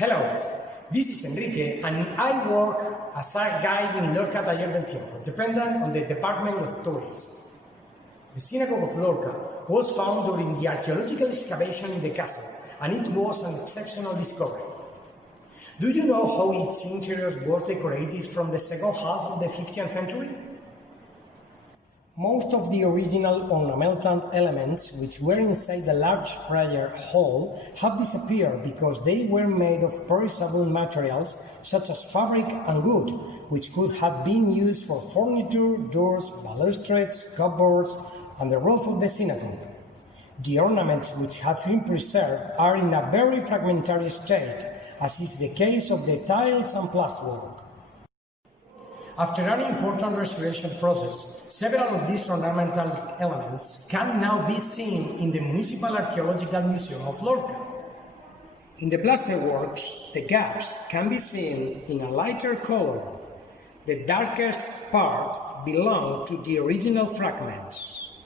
Hello, this is Enrique and I work as a guide in Lorca Taller del Tiempo, dependent on the Department of Tourism. The Synagogue of Lorca was found during the archaeological excavation in the castle, and it was an exceptional discovery. Do you know how its interiors was decorated from the second half of the 15th century? Most of the original ornamental elements which were inside the large prayer hall have disappeared because they were made of perishable materials such as fabric and wood, which could have been used for furniture, doors, balustrades, cupboards, and the roof of the synagogue. The ornaments which have been preserved are in a very fragmentary state, as is the case of the tiles and plasterwork. After an important restoration process, several of these ornamental elements can now be seen in the Municipal Archaeological Museum of Lorca. In the Plasterworks, the gaps can be seen in a lighter color. The darkest part belong to the original fragments.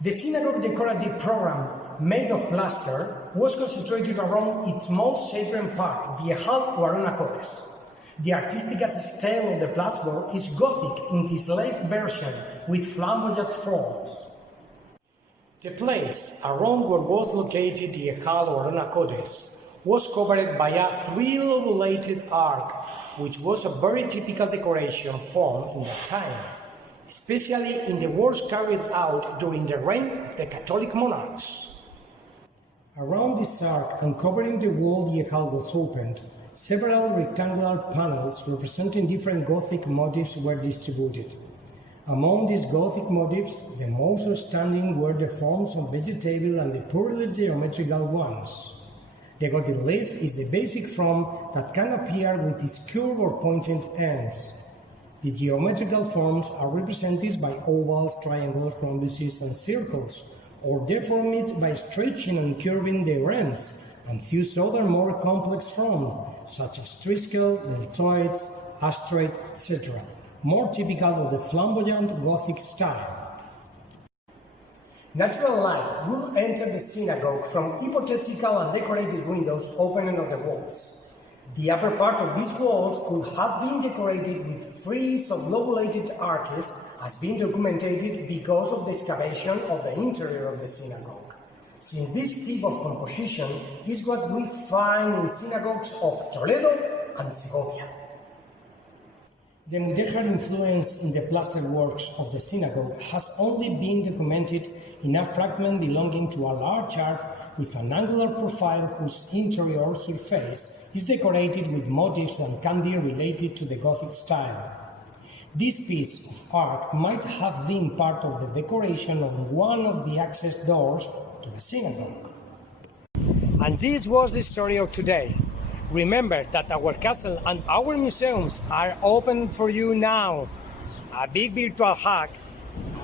The synagogue decorative program, made of plaster, was concentrated around its most sacred part, the Ejal or Anacodes. The artistic style of the plasterwork is Gothic in its late version with flamboyant forms. The place around where was located the Ejal or Anacodes was covered by a three-lobulated arch, which was a very typical decoration form in that time, especially in the works carried out during the reign of the Catholic monarchs. Around this arch and covering the wall the Ejal was opened, several rectangular panels representing different Gothic motifs were distributed. Among these Gothic motifs, the most outstanding were the forms of vegetable and the purely geometrical ones. The Gothic leaf is the basic form that can appear with its curved or pointed ends. The geometrical forms are represented by ovals, triangles, rhombuses, and circles, or deformed by stretching and curving their ends, and few other more complex forms, such as triskel, deltoids, asteroid, etc., more typical of the flamboyant Gothic style. Natural light will enter the synagogue from hypothetical and decorated windows opening on the walls. The upper part of these walls could have been decorated with frieze of lobulated arches, as being documented because of the excavation of the interior of the synagogue, since this type of composition is what we find in synagogues of Toledo and Segovia. The Mudéjar influence in the plasterworks of the synagogue has only been documented in a fragment belonging to a large arch with an angular profile whose interior surface is decorated with motifs that can be related to the Gothic style. This piece of art might have been part of the decoration on one of the access doors to the synagogue. And this was the story of today. Remember that our castle and our museums are open for you now. A big virtual hug.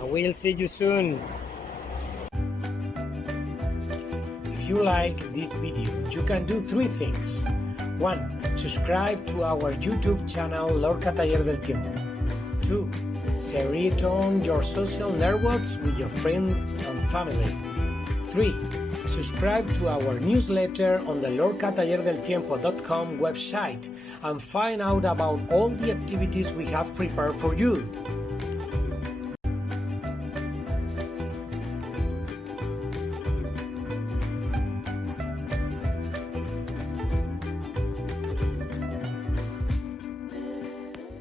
I will see you soon. If you like this video, you can do three things. 1. Subscribe to our YouTube channel Lorca Taller del Tiempo. 2. Share it on your social networks with your friends and family. 3. Subscribe to our newsletter on the lorcatallerdeltiempo.com website and find out about all the activities we have prepared for you.